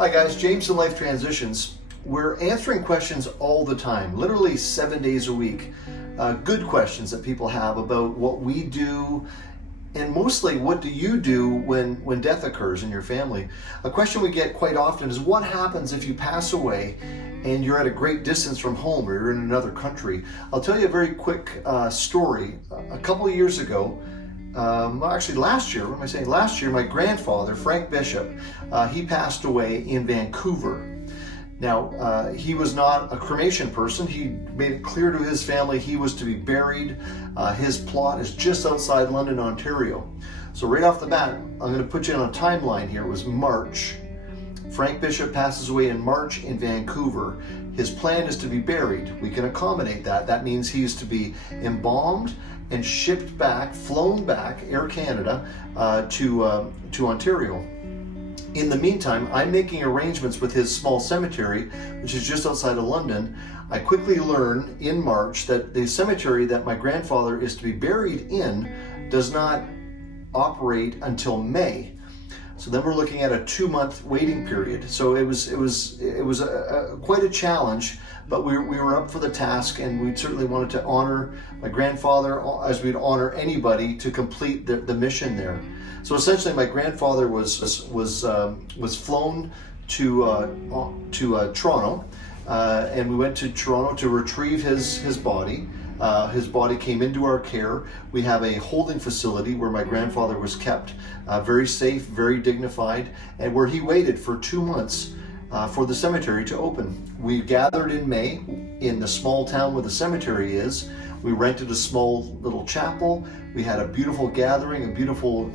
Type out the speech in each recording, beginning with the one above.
Hi guys, James in Life Transitions. We're answering questions all the time, literally 7 days a week. Good questions that people have about what we do, and mostly what do you do when death occurs in your family. A question we get quite often is what happens if you pass away and you're at a great distance from home or you're in another country. I'll tell you a very quick story. A couple of years ago, actually last year, last year, my grandfather, Frank Bishop, he passed away in Vancouver. Now, he was not a cremation person. He made it clear to his family he was to be buried. His plot is just outside London, Ontario. So right off the bat, I'm going to put you on a timeline here. It was March. Frank Bishop passes away in March in Vancouver. His plan is to be buried. We can accommodate that. That means he's to be embalmed and shipped back, flown back, Air Canada, to Ontario. In the meantime, I'm making arrangements with his small cemetery, which is just outside of London. I quickly learn in March that the cemetery that my grandfather is to be buried in does not operate until May. So then we're looking at a 2-month waiting period. So it was quite a challenge, but we were up for the task, and we certainly wanted to honor my grandfather as we'd honor anybody to complete the mission there. So essentially, my grandfather was flown to Toronto, and we went to Toronto to retrieve his body. His body came into our care. We have a holding facility where my grandfather was kept, very safe, very dignified, and where he waited for 2 months for the cemetery to open. We gathered in May in the small town where the cemetery is. We rented a small little chapel. We had a beautiful gathering, a beautiful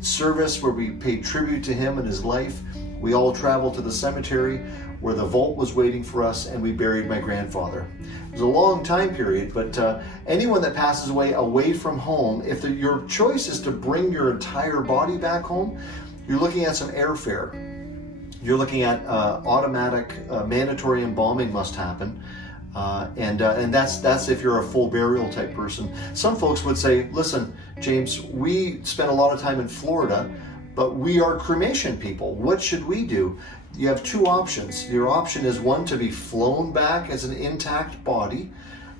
service where we paid tribute to him and his life. We all traveled to the cemetery where the vault was waiting for us, and we buried my grandfather. It was a long time period, but anyone that passes away from home, if your choice is to bring your entire body back home, you're looking at some airfare. You're looking at automatic mandatory embalming must happen. And that's if you're a full burial type person. Some folks would say, listen, James, we spent a lot of time in Florida, but we are cremation people. What should we do? You have two options. Your option is one, to be flown back as an intact body,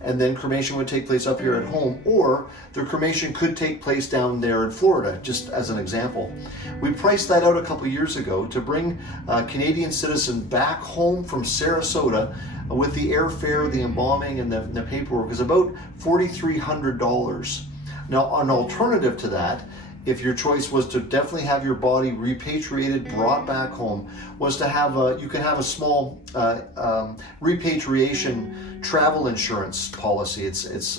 and then cremation would take place up here at home, or the cremation could take place down there in Florida, just as an example. We priced that out a couple years ago to bring a Canadian citizen back home from Sarasota with the airfare, the embalming, and the paperwork is about $4,300. Now, an alternative to that, if your choice was to definitely have your body repatriated, brought back home, was to have you can have a small repatriation travel insurance policy.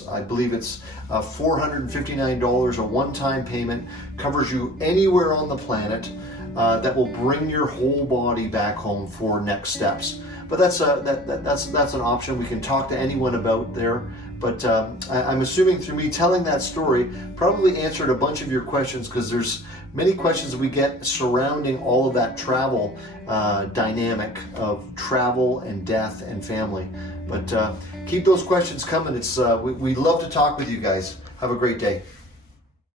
I believe it's $459, a one-time payment, covers you anywhere on the planet, that will bring your whole body back home for next steps. But that's an option we can talk to anyone about there. But I'm assuming through me telling that story probably answered a bunch of your questions, because there's many questions that we get surrounding all of that travel dynamic of travel and death and family. But keep those questions coming. We love to talk with you guys. Have a great day.